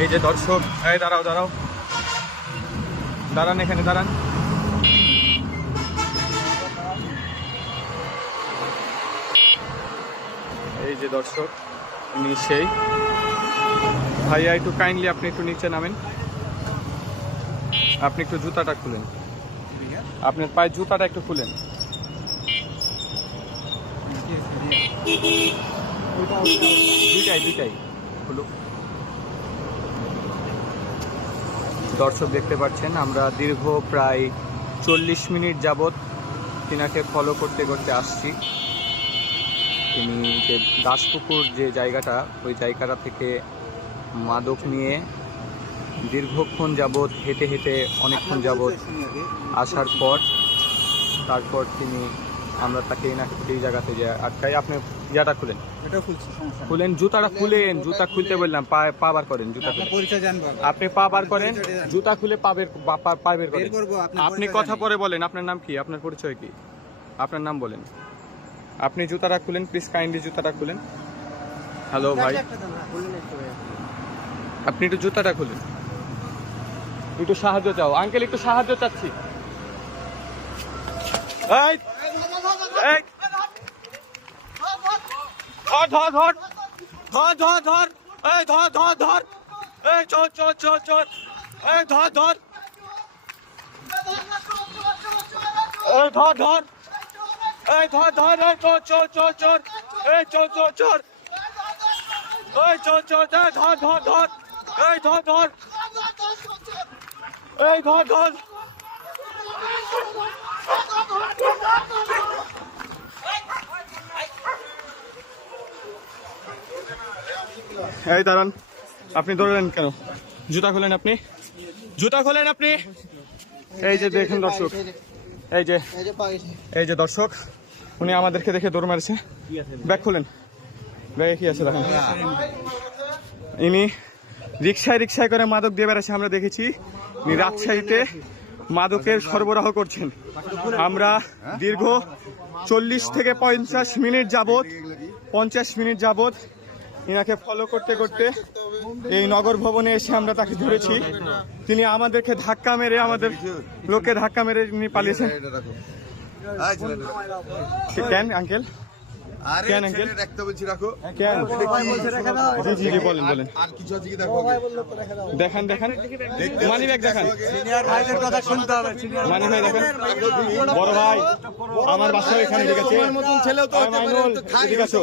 এই যে দর্শক, এই দাঁড়াও দাঁড়াও, দাঁড়ান এখানে দাঁড়ান। এই যে দর্শক, উনি সেই ভাইয়া, একটু কাইন্ডলি আপনি একটু নিচে নামেন। আপনি একটু জুতাটা খুলেন, আপনার পায়ের জুতাটা একটু খুলেন। দুইটাই খুলুক। দর্শক দেখতে পাচ্ছেন, আমরা দীর্ঘ প্রায় 40 মিনিট যাবৎ তিনাকে ফলো করতে করতে আসছি। তিনি যে দাসপুকুর যে জায়গাটা, ওই জায়গাটা থেকে মাদক নিয়ে দীর্ঘক্ষণ যাবৎ হেঁটে হেঁটে অনেকক্ষণ যাবৎ আসার পর তারপর আমরা তাকে এই জায়গাতে যে আটকাই। আপনি ইয়াটা খুলেন, খুলেন জুতাটা খুলেন, জুতা খুলতে বললাম, পা বার করেন, জুতা আপনি পা বার করেন, জুতা খুলে পা বের করেন। আপনি কথা পরে বলেন, আপনার নাম কি, আপনার পরিচয় কি, আপনার নাম বলেন। আপনি জুতাটা খুলেন প্লিজ, কাইন্ডলি জুতাটা খুলেন। হ্যালো ভাই, আপনি একটু জুতাটা খুলেন, একটু সাহায্য চাও আঙ্কেল, একটু সাহায্য চাচ্ছি। এই এই ধর ধর ধর ধর ধর ধর, এই ধর ধর ধর, এই চোর চোর চোর চোর, এই ধর ধর, এই ধর ধর, এই ধর ধর, এই চোর চোর চোর চোর, এই চোর চোর চোর, এই চোর চোর, ধর ধর ধর, এই ধর ধর, এই ধর ধর। এই দাঁড়ান, আপনি ধরলেন কেন? জুতা খোলেন, আপনি জুতা খোলেন আপনি। এই যে দেখেন দর্শক, এই যে দর্শক, উনি আমাদেরকে দেখে দৌড় মারছে। ব্যাগ খোলেন, ব্যাগে কি আছে দেখেন। ইনি রিক্সায় করে মাদক দিয়ে বেড়াচ্ছে, আমরা দেখেছি। ইনি রাজশাহীতে মাদকের সরবরাহ করছেন। আমরা দীর্ঘ 40 থেকে 50 মিনিট যাবৎ ইনাকে ফলো করতে করতে এই নগর ভবনে এসে আমরা তাকে ধরেছি। তিনি আমাদেরকে ধাক্কা মেরে, আমাদের লোককে ধাক্কা মেরে তিনি পালিয়েছেন। কেন আঙ্কেল, কেন আঙ্কেল কেন? জি জি বলেন বলেন, দেখান দেখান, মানি ব্যাগ দেখান, মানি ভাই দেখান। বড় ভাই, আমার বাসা এখানে, ঠিক আছে?